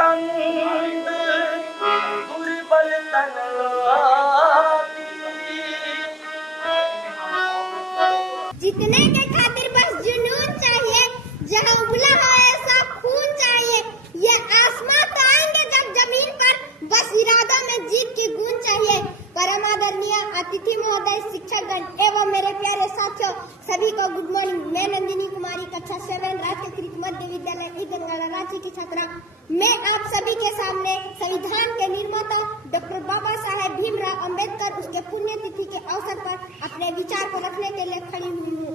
पसंद दुर्बल तन जीतने के खातिर बस जुनून चाहिए, जहाँ उबला हो ऐसा खून चाहिए। ये आसमां तो आएंगे जब जमीन पर, बस इरादा में जीत की गूंज चाहिए। परम आदरणीय अतिथि महोदय, शिक्षकगण एवं मेरे प्यारे साथियों, सभी को गुड मॉर्निंग। मैं नंदिनी कुमारी, कक्षा 7 राजकीय मध्य विद्यालय गंगाना रांची की छात्रा। मैं आप सभी के सामने संविधान के निर्माता डॉक्टर बाबा साहेब भीमराव अंबेडकर, उसके पुण्यतिथि के अवसर पर अपने विचार को रखने के लिए खड़ी हुई हूँ।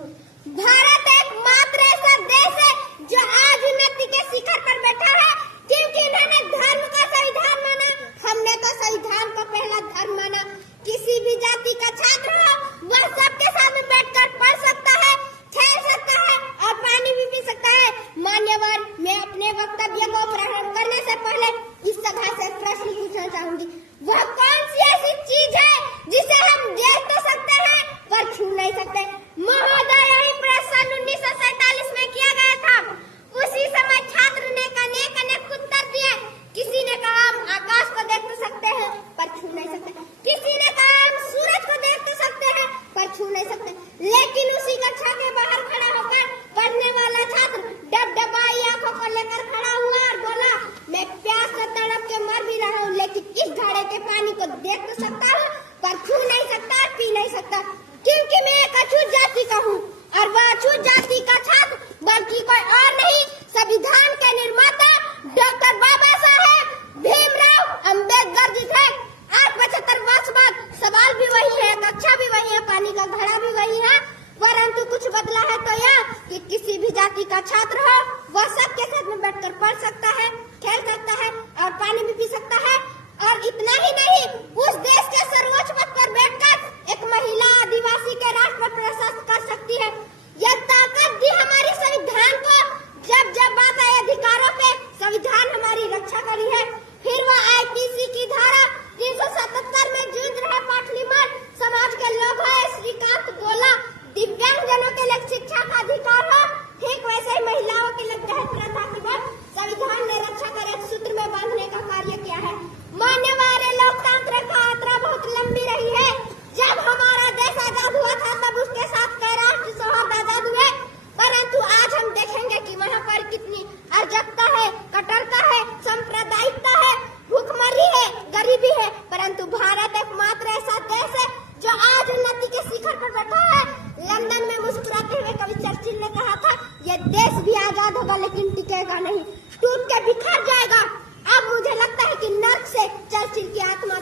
भारत एकमात्र ऐसा देश है जो आज उन्नति के शिखर पर बैठा है, क्योंकि इन्होंने धर्म का संविधान माना। हमने तो संविधान को पहला धर्म माना। किसी भी जाति का छात्र हो, वह सबके सामने बैठकर पढ़ सकता है, खेल सकता है और पानी भी पी सकता है। मान्यवर, मैं अपने वक्तव्य को प्रारंभ करने से पहले इस सभा से प्रश्न पूछना चाहूंगी। वह कौन सी ऐसी चीज है जिसे हम देख तो सकते हैं पर छू नहीं सकते? महोदय, यही प्रश्न सन 1947 में किया गया था। उसी समय छात्र ने अनेक उत्तर दिए। किसी ने कहा हम आकाश को देख तो सकते हैं पर छू नहीं सकते, किसी ने कहा हम सूरज को देख तो सकते हैं पर छू नहीं सकते। लेकिन उसी कक्षा के बाहर खड़ा होकर पढ़ने वाला छात्र डबडबाई आंखों को लेकर खड़ा हुआ और बोला, मैं प्यास से तड़प के मर भी रहा हूँ, लेकिन इस घड़े के पानी को देख तो सकता हूँ पर छू नहीं सकता और पी नहीं सकता, क्योंकि मैं एक अछूत जाति का हूँ। और वह अछूत जाति का छात्र बल्कि कोई और नहीं, संविधान के निर्माता डॉक्टर बाबा साहेब भीमराव अंबेडकर जी थे। आज 75 वर्ष बाद सवाल भी वही है, कक्षा भी वही है, पानी का घड़ा भी वही है, परंतु कुछ बदला है तो यह कि किसी भी जाति का छात्र हो, वह सबके साथ में बैठकर पढ़ सकता है, खेल सकता है और पानी भी पी सकता है। और इतना ही नहीं, उस देश के सर्वोच्च पद पर बैठकर एक महिला आदिवासी के राष्ट्र प्रशस्त कर सकती है। यह ताकत दी हमारी संविधान को। जब जब बात आए अधिकारों पे, संविधान हमारी रक्षा करी है। फिर वह आईपीसी की धारा 377 में जूझ रहे पाटलिमान समाज के लोग हैं। श्रीकांत बोला, दिव्यांग जनों के लिए शिक्षा का अधिकार हो, ठीक वैसे ही महिलाओं के लिए दहेज प्रथा के बाद संविधान ने रक्षा कर एक सूत्र में बांधने का कार्य किया है। मान्यवर, लोकतंत्र की यात्रा बहुत लंबी रही है। जब हमारा देश आजाद हुआ था तब उसके साथ कई राष्ट्र सौहार्द आजाद हुए, परंतु आज हम देखेंगे कि वहाँ पर कितनी अराजकता है, कट्टरता है, सांप्रदायिकता है, भूखमरी है, गरीबी है। परंतु भारत एकमात्र ऐसा देश है जो आज उन्नति के शिखर पर बैठा है। लंदन में मुस्कुराते हुए कवि चर्चिल ने कहा था, ये देश भी आजाद होगा लेकिन टिकेगा नहीं, टूट के बिखर जाएगा। अब मुझे लगता है कि नर्क से चर्चिल की आत्मा